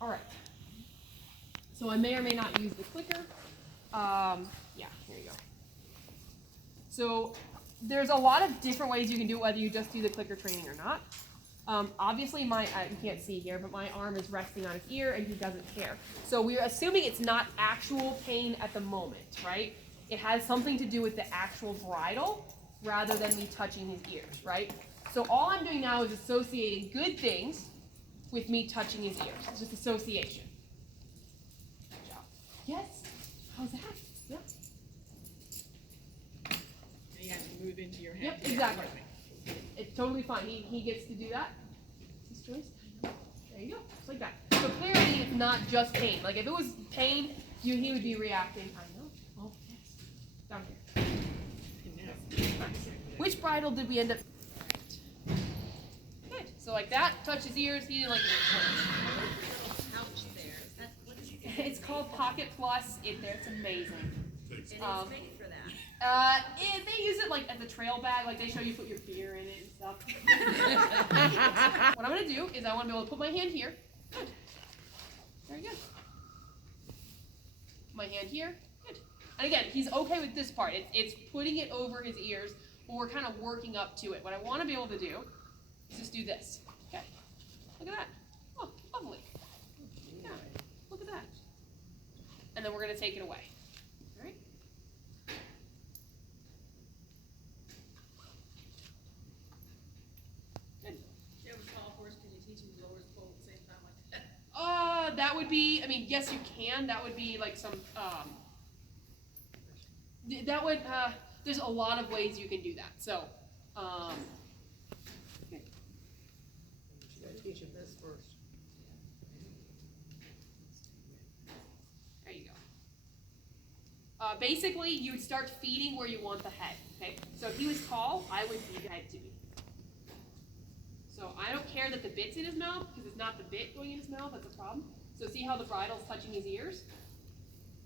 All right. So I may or may not use the clicker. Yeah, here you go. So there's a lot of different ways you can do it, whether you just do the clicker training or not. Obviously, you can't see here, but my arm is resting on his ear and he doesn't care. So we're assuming it's not actual pain at the moment, right? It has something to do with the actual bridle rather than me touching his ears, right? So all I'm doing now is associating good things with me touching his ears. It's just association. Good job. Yes. How's that? Yeah. And you have to move into your head. Yep, exactly. It's totally fine. He gets to do that. There you go. Just like that. So clearly it's not just pain. Like if it was pain, he would be reacting. I know. Oh, yes. Down here. Nice. Which bridle did we end up? Good. So like that, touch his ears. He didn't like it. Pouch there. What is it? It's called Pocket Plus. It's amazing. It is made for that. They use it like as a trail bag. Like they show you put your beer in it and stuff. What I'm gonna do is I want to be able to put my hand here. Good. Very good. My hand here. Good. And again, he's okay with this part. It's putting it over his ears, but we're kind of working up to it. What I want to be able to do is just do this. Okay. Look at that. Oh, lovely. Yeah. Look at that. And then we're gonna take it away. All right. Good. Do you have a tall horse? Can you teach him to lower his pole at the same time like that? That would be, I mean, yes, you can. That would be like some, that would, there's a lot of ways you can do that. So, You gotta teach him this first. there you go. Basically, you would start feeding where you want the head, okay? So if he was tall, I would feed the head to me. So I don't care that the bit's in his mouth, because it's not the bit going in his mouth, that's a problem. So see how the bridle's touching his ears?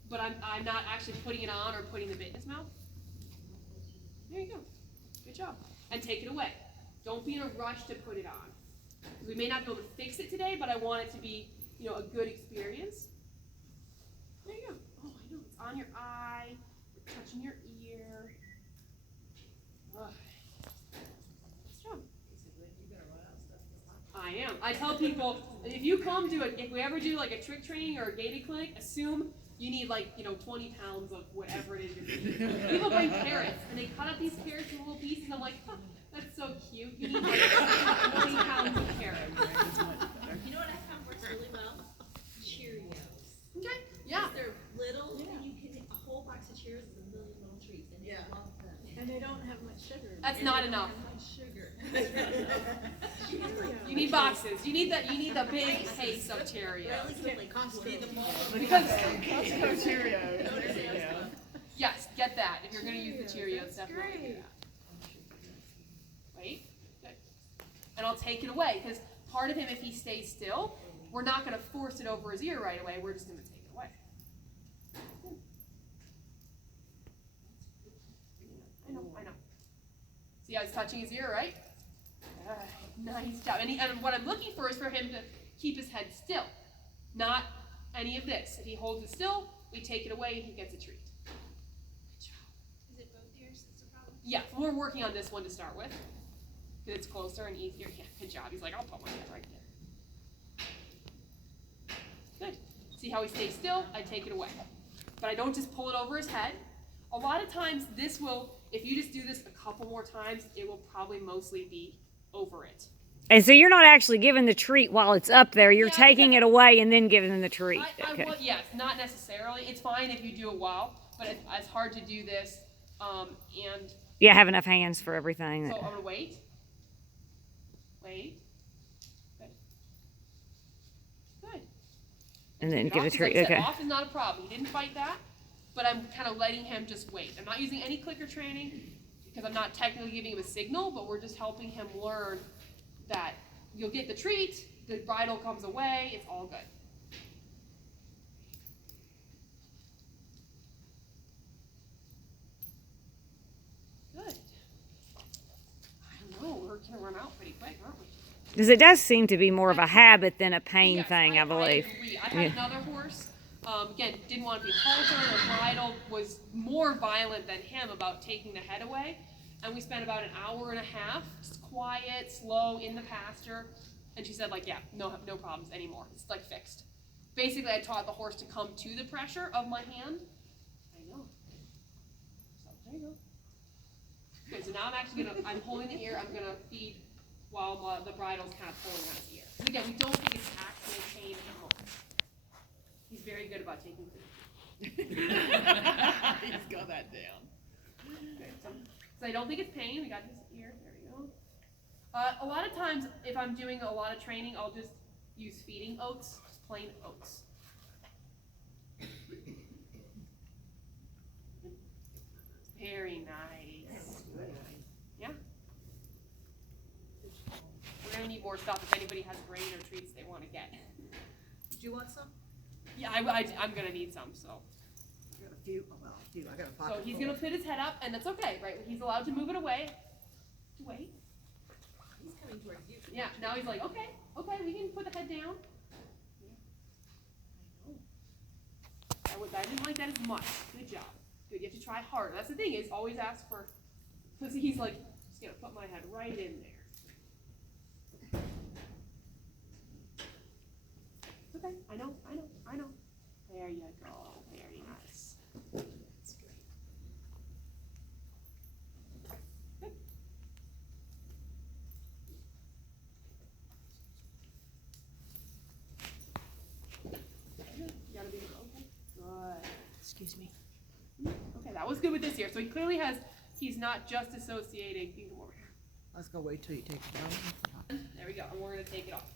But I'm not actually putting it on or putting the bit in his mouth. There you go. Good job. And take it away. Don't be in a rush to put it on. We may not be able to fix it today, but I want it to be, a good experience. There you go. Oh, I know. It's on your eye. It's touching your ear. Ugh. Nice job. I am. I tell people, if you come to if we ever do like a trick training or a gated clinic, assume you need 20 pounds of whatever it is you're eating. People bring carrots and they cut up these carrots in little pieces. I'm like, huh, that's so cute. You need like 20 pounds of carrots. You know what I found works really well? Cheerios. Okay. Yeah. They're little, and you can a whole box of Cheerios is a million little treats, and you love them. And they don't have much sugar. That's not enough. Sugar. You need boxes. You need the big case of Cheerios. Feed them all. Because Costco Cheerios. yes, get that. If you're going to use the Cheerios, definitely do that. Wait. Good. And I'll take it away because part of him, if he stays still, we're not going to force it over his ear right away. We're just going to take it away. I know. See how he's touching his ear, right? Nice job. And what I'm looking for is for him to keep his head still, not any of this. If he holds it still, we take it away and he gets a treat. Good job. Is it both ears that's the problem? Yeah, we're working on this one to start with. Because it's closer and easier. Yeah, good job. He's like, I'll put my head right there. Good. See how he stays still? I take it away. But I don't just pull it over his head. A lot of times this will, if you just do this a couple more times, it will probably mostly be over it. And so you're not actually giving the treat while it's up there. You're taking it away and then giving them the treat. Okay. Yes, not necessarily. It's fine if you do it while, but it's hard to do this. And Yeah, have enough hands for everything. so I'm gonna wait. Good. Good. And then It give off, a 'cause treat. like I said, Okay. off is not a problem. He didn't fight that, but I'm kind of letting him just wait. I'm not using any clicker training because I'm not technically giving him a signal, but we're just helping him learn that you'll get the treat, the bridle comes away, it's all good. Good. I don't know, we're gonna run out pretty quick, aren't we? Because it does seem to be more of a habit than a pain thing, I believe. I agree. I had another horse, again, didn't want to be haltered or bridled, was more violent than him about taking the head away. And we spent about an hour and a half, just quiet, slow, in the pasture. And she said, like, yeah, no problems anymore. It's like fixed. Basically, I taught the horse to come to the pressure of my hand. I know. So there you go. Okay, so now I'm holding the ear. I'm gonna feed while the bridle's kind of pulling on his ear. And again, we don't think it's actual pain at the moment. He's very good about taking food. He's got that down. Okay, so I don't think it's pain. We got his ear. There we go. A lot of times, if I'm doing a lot of training, I'll just use feeding oats, just plain oats. Very nice. Yeah. We're gonna need more stuff if anybody has grain or treats they want to get. Do you want some? Yeah, I'm gonna need some. So. I got a few. Oh, well, a few. I got a pocket. So he's full. gonna put his head up, and that's okay, right? He's allowed to move it away. Wait. He's coming towards you. Yeah. Now he's like, okay, we can put the head down. Yeah. I know. I didn't like that as much. Good job. Good. You have to try harder. That's the thing is always ask for. So see, he's like, just gonna put my head right in there. It's okay. I know. There you go. Very nice. That's great. Good. You gotta be okay. Good. Excuse me. Okay, that was good with this ear. So he clearly he's not just associating. You can come over here. Let's go wait till you take it down. There we go. And we're gonna take it off.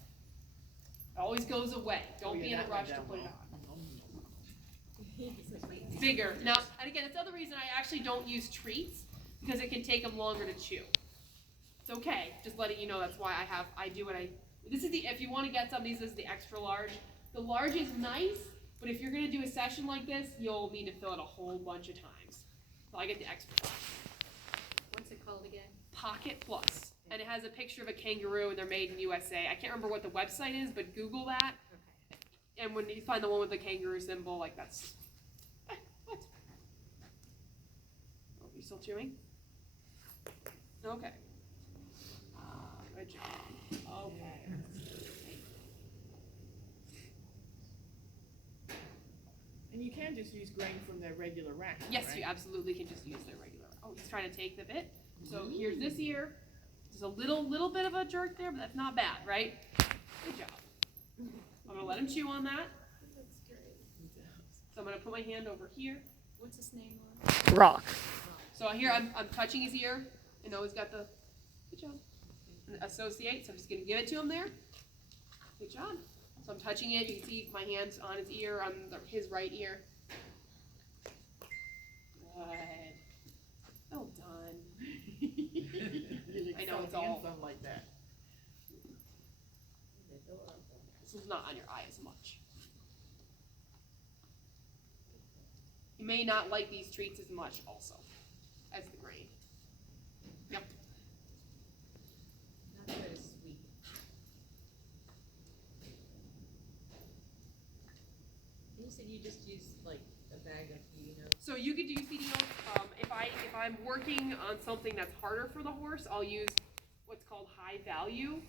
It always goes away. Don't be in a rush to put it on. It's bigger. Now, and again, it's the other reason I actually don't use treats, because it can take them longer to chew. It's okay. Just letting you know that's why this is if you want to get some, this is the extra large. The large is nice, but if you're going to do a session like this, you'll need to fill it a whole bunch of times. So I get the extra large. What's it called again? Pocket Plus. And it has a picture of a kangaroo, and they're made in USA. I can't remember what the website is, but Google that. Okay. And when you find the one with the kangaroo symbol, like that's... What? Oh, you still chewing? Okay. Good job. Okay. And you can just use grain from their regular rack. Yes, right? you absolutely can just use their regular. Oh, he's trying to take the bit. So here's this ear. There's a little bit of a jerk there, but that's not bad, right? Good job. I'm gonna let him chew on that. That's great. So I'm gonna put my hand over here. What's his name? Rock. So here I'm touching his ear. I know he's got the good job. And associate. So I'm just gonna give it to him there. Good job. So I'm touching it. You can see my hands on his ear, on his right ear. Good. Well done. I know it's all. Something like that. This is not on your eye as much. You may not like these treats as much also as the grain. Yep. Not very sweet. You said you just use like a bag of feeding oats. So you could do feeding oats. If I'm working on something that's harder for the horse, I'll use what's called high value,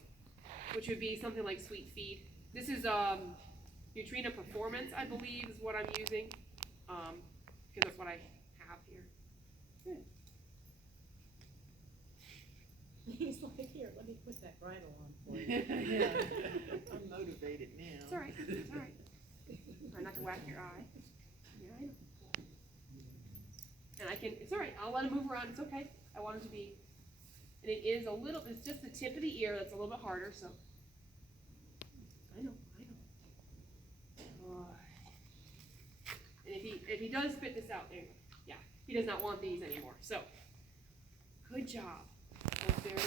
which would be something like Sweet Feed. This is Nutrina Performance, I believe, is what I'm using, because that's what I have here. Good. He's like, here, let me put that bridle on for you. Yeah. I'm motivated now. It's all right. It's all right. Try not to whack your eye. Yeah, I know. And it's all right. I'll let him move around. It's okay. I want him to be, and it's just the tip of the ear that's a little bit harder, so. I know. And if he does spit this out, yeah, he does not want these anymore. So, good job. That was very